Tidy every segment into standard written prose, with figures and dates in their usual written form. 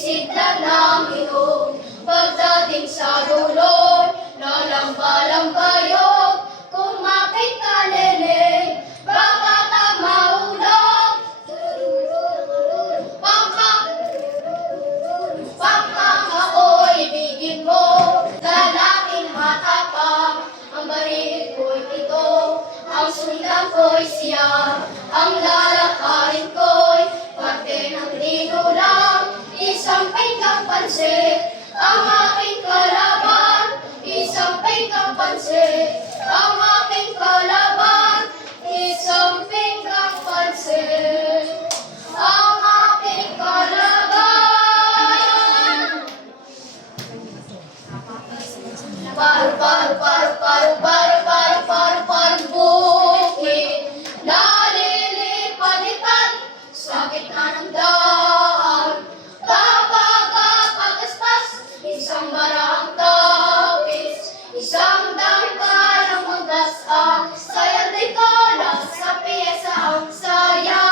Sisidlan ng ilog, pagdating sa dulo, lalamba-lambayog, kumapit ka lele, baka ka maulog. Pangkang ako'y ibigin mo, lalaking matapang, ang baril ko'y ito, ang sundan ko'y siya, ang lalakarin ko'y parte ng tinulang, isang pinggang pansit, ang aking kalaban, isang pinggang pansit, ang aking kalaban, isang pinggang pansit, ang aking kalaban. Paru-paru bukid, nalilipalitan sa gitna ng daan. Pagaspas, isang barang tapis, isang dangkalang mag-asa, sayang di kala sa piyesa ang saya.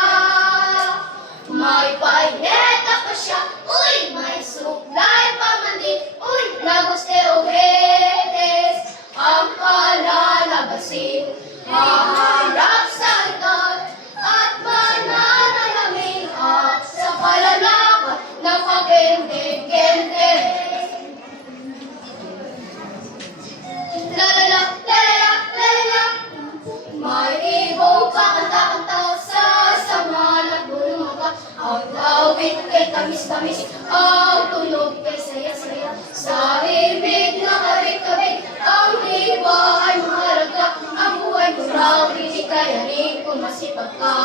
May paineta pa siya, uy, may suklay pa man din, uy, lagos de ojetes, ang kalalabasin, maharap sa ikat, at mananalamig at sa kalalakat ng pagende-gende. Lalala, lalala, lalala, may ibong kakanta-kanta sa sama ng bulumaga, ang awit kay tamis-tamis, ang tunog kay saya-saya, sa himig na kabit-kabit, ang diwa ay mahalaga, ang buhay mo raw kaya kung masipag ka.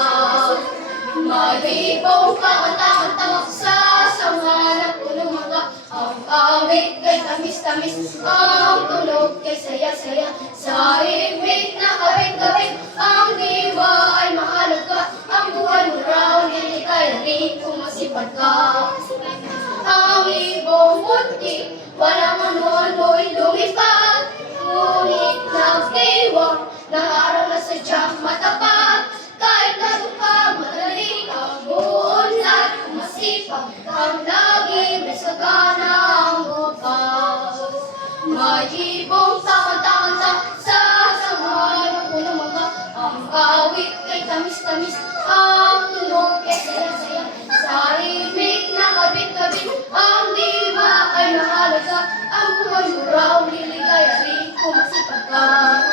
May ibong kakanta-kanta sa sama ng bulumaga, ang awit kay tamis-tamis, ang tunog kay saya-saya, sa himig na kabit-kabit, ang diwa ay mahalaga, ang buhay mo raw kaya kung masipag ka. Ang ibong munti, walang ano-ano'y lumipad, ngunit nagdiwang ng araw na sadyang matapat. Kahit lalo ka, madali kang buunlad, masipag kang lagi, may sagana ang bukas. May ibong kakanta-kanta sa sama ng punong mga, ang awit kay tamis-tamis, ang tunog kay saya-saya, sa himig na kabit-kabit, ang diwa ay mahalaga, ang buhay mo raw liligayahin kung masipag ka.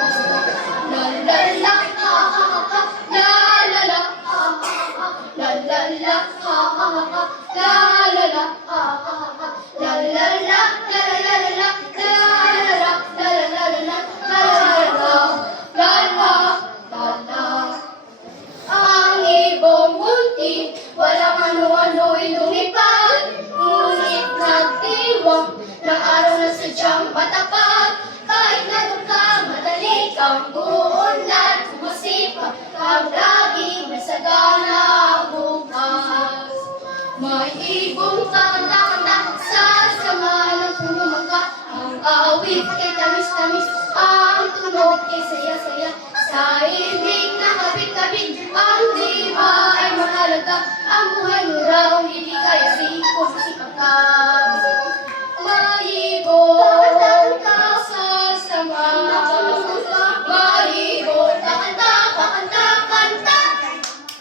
Lalala, ha-ha-ha, lalala, ha-ha-ha, lalala, ha-ha-ha, lalala, ha-ha-ha, lalala, lalalala, lalala, lalalala, lalala, lala. Ang ibong munti, walang ano-ano'y lumipad, ngunit nagdiwang ng araw na sadyang matapat. Kahit nandun ka, madali kang buunlad, masipag kang lagi, may sagana ang bukas. May ibong kakanta-kanta sa sama ng pumamangka, ang awit kay tamis-tamis, ang tunog kay saya-saya, sa himig na kabit-kabit, ang diwa ay mahalaga, ang buhay mo raw hindi kaya kung masipag ka.